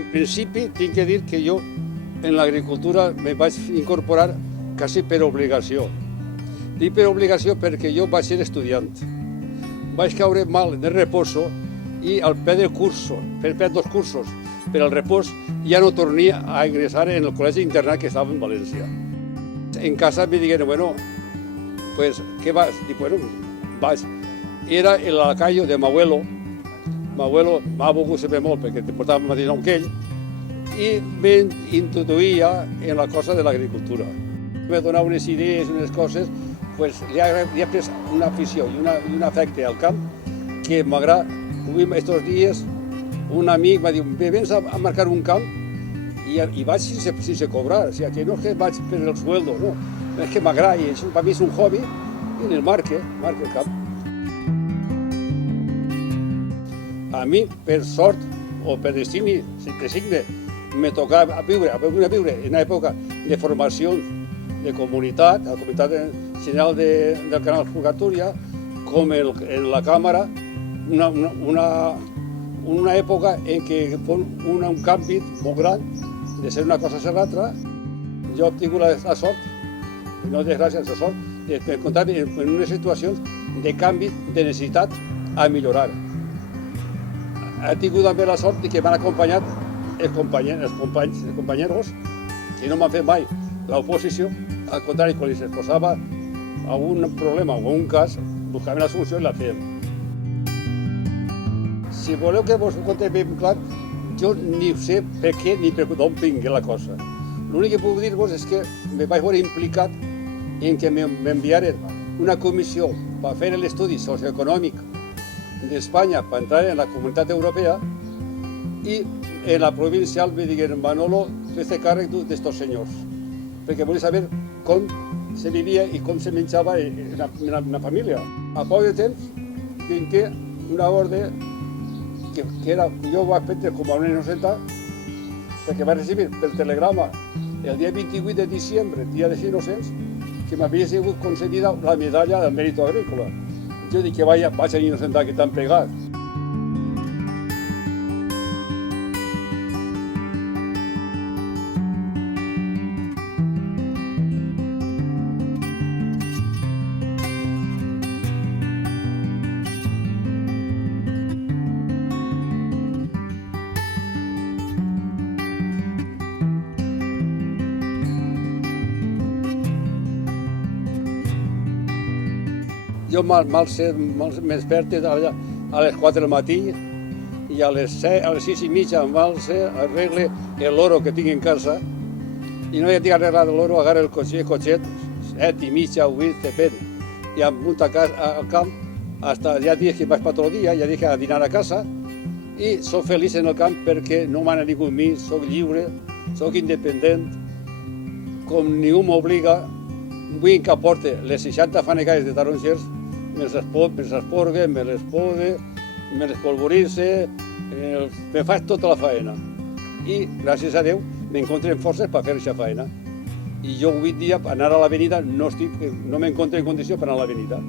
En principi, tinc que dir que jo en l'agricultura me vaig incorporar quasi per obligació. Dic per obligació perquè jo vaig ser estudiant. Vaig caure mal de reposo i al peu del curso, per 2 cursos, per al repòs, ja no tornia a ingressar en el col·legi internat que estava en València. En casa me digueren, bueno, pues, què vas? Dic, bueno, vaig. Era el lacayo de m'abuelo. M'abuelo m'ha volgut saber molt perquè te portava el mateix nom que ell i m'introduïa en la cosa de l'agricultura. Me donava unes idees, unes coses, pues, li ha pres una afició i un afecte al camp que m'agrada. Estos dies un amic va dir, vens a marcar un camp i vaig sense cobrar, o sigui, que no és que vaig per el sueldo, no, és que m'agrada i això per mi és un hobby i el marque el camp. A mi, per sort o per destini, me tocava viure en una època de formació de comunitat, la comunitat general del canal Fugatúria, com en la Càmera, una època en què fos un canvi molt gran, de ser una cosa a ser l'altra. Jo he obtingut la sort, no desgràcia, la sort, d'encontrar-me en unes situacions de canvi, de necessitat a millorar. He tingut també la sort que m'han acompanyat els companys, que no m'han fet mai l'oposició, al contrari, quan els posava algun problema o algun cas, buscaven la solució i la fèiem. Si voleu que vos ho conti ben clar, jo ni sé per què ni per d'on vingui la cosa. L'únic que puc dir-vos és que me vaig veure implicat en què m'enviaren una comissió per fer l'estudi socioeconòmic d'Espanya per entrar en la Comunitat Europea i en la provincial me digueren, Manolo, fes-te càrrec d'estos senyors, perquè volia saber com se vivia i com se menjava en la família. A poc de temps tinc una ordre que jo ho vaig prendre com a una innocenta perquè vaig recibir per telegrama el dia 28 de diciembre, dia dels innocents, que m'havia sigut concedida la medalla del mèrit agrícola. Jo dic que vaig a innocentar que t'han pegat. Jo m'esperto a les 4 del matí i a les 6 i mitja arregle el loro que tinc en casa i no ja tinc arreglat el loro, agarro el cotxet, 7 i mitja, 8, depèn, i em munto al camp, hasta ja dies que vaig per tot el dia, ja dic a dinar a casa i soc feliç en el camp perquè no mana ningú a mi, soc lliure, soc independent, com ningú m'obliga, vull que aporte les 60 fanecades de tarongers, me les esporgue, me les pode, me les polvoritze, me faig tota la faena. I, gràcies a Déu, m'encontro en forces per fer aquesta faena. I jo avui dia, anar a l'avenida, no m'encontro en condició per anar a l'avenida.